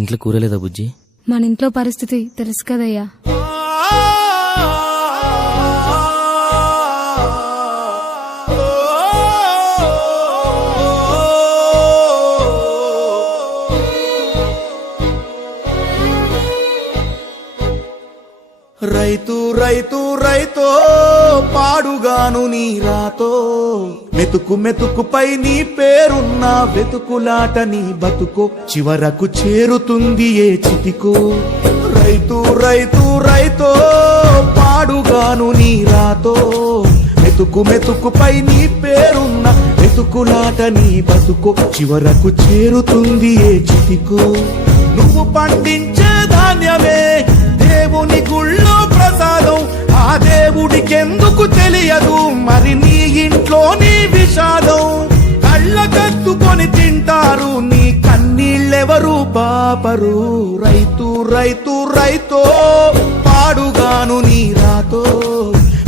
ఇంట్లో కూరలేదా బుజ్జి? మన ఇంట్లో పరిస్థితి తెలుసు కదయ్యా. రైతు రైతు రైతో పాడుగాను నీ రాతో, మెతుకు మెతుకుపై నీ పేరున్న వెతుకులాట నీ బతుకో, చివరకు చేరుతుంది ఏ చితికో. రైతు రైతు రైతో పాడుగాను నీ రాతో, మెతుకు మెతుకుపై నీ పేరున్న వెతుకులాట నీ బతుకో, చివరకు చేరుతుంది ఏ చితికో. నువ్వు పండించే ధాన్యమే దేవుని గుళ్ళో ప్రసాదం, ఆ దేవుడికెందుకు తెలియదు మరి నీ ఇంట్లో నీ విషాదం. కళ్ళకత్తుకొని తింటారు నీ కన్నీళ్ళెవరు పాపరు. రైతు రైతు రైతో పాడుగాను నీ రాతో,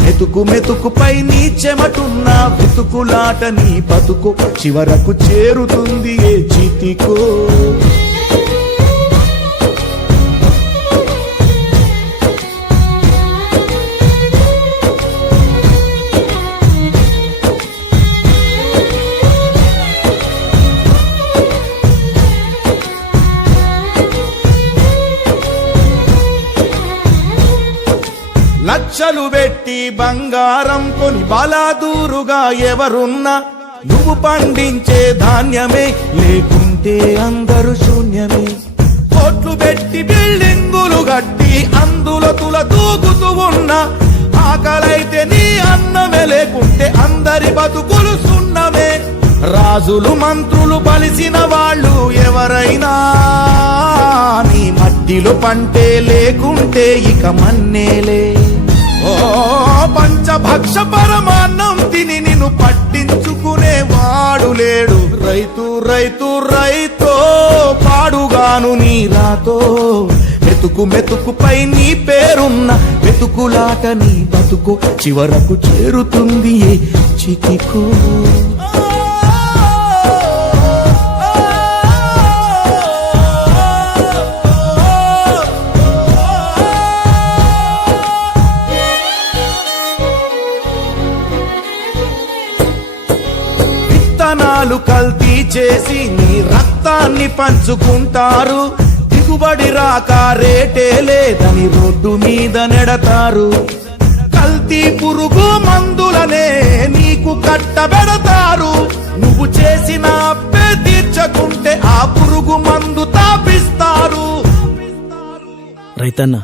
మెతుకు మెతుకుపై నీ చెమటున్న వెతుకులాట నీ బతుకు, చివరకు చేరుతుంది ఏ చితికో. లక్షలు పెట్టి బంగారం కొని బలాదూరుగా ఎవరున్నా, నువ్వు పండించే ధాన్యమే లేకుంటే అందరూ శూన్యమే. కోట్లు పెట్టి బిల్డింగులు కట్టి అందులో తుల తూగుతూ ఉన్నా, ఆకలైతే నీ అన్నమే లేకుంటే అందరి బతుకులు సున్నమే. రాజులు మంత్రులు బలిసిన వాళ్ళు ఎవరైనా, నీ మట్టిలో పంటే లేకుంటే ఇక మన్నేలే. ఓ పంచభక్ష పరమాన్నం తిని నిన్ను పట్టించుకునే వాడు లేడు. రైతు రైతు రైతో పాడుగాను నీ రాతో, మెతుకు మెతుకుపై నీ పేరున్న వెతుకులాట నీ బతుకు, చివరకు చేరుతుంది ఏ చితికో. విత్తనాలు కల్తీ చేసి నీ రక్తాన్ని పంచుకుంటారు, దిగుబడి రాక రేటే లేదని రోడ్డు మీద నెడతారు. కల్తీ పురుగు మందులనే నీకు కట్టబెడతారు, నువ్వు చేసిన అప్పే తీర్చకుంటే ఆ పురుగు మందు తాపిస్తారు. రైతన్న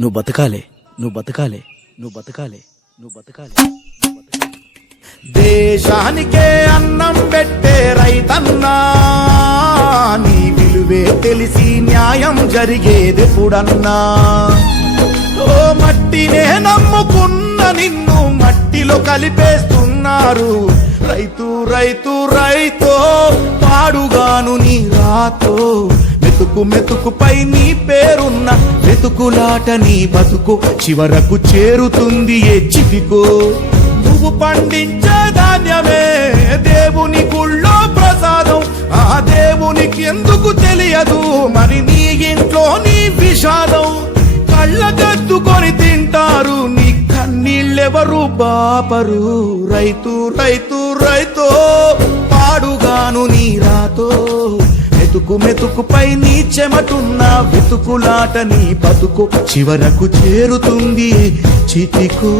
నువ్వు బతకాలే, నువ్వు బతకాలే, నువ్వు బతకాలే, నువ్వు బతకాలే. దేశానికే అన్నం పెట్టే రైతన్నా, నీ విలువే తెలిసి న్యాయం జరిగేదెప్పుడన్నా. ఓ మట్టినే నమ్ముకున్న నిన్ను మట్టిలో కలిపేస్తున్నారు. రైతు రైతు రైతో పాడుగాను నీ రాతో, మెతుకు మెతుకుపై నీ పేరున్న వెతుకులాట నీ బతుకు, చివరకు చేరుతుంది ఏ చితికో. నువ్వు పండించే ధాన్యమే దేవుని గుళ్ళో ప్రసాదం, ఆ దేవునికి ఎందుకు తెలియదు మరి నీ ఇంట్లో నీ విషాదం. కళ్ళకత్తుకొని తింటారు నీ కన్నీళ్ళెవరు పాపరు. రైతు రైతు రైతో పాడుగాను నీ రాతో, మెతుకు మెతుకుపై నీ చెమటున్న వెతుకులాట నీ బతుకు, చివరకు చేరుతుంది చితికు.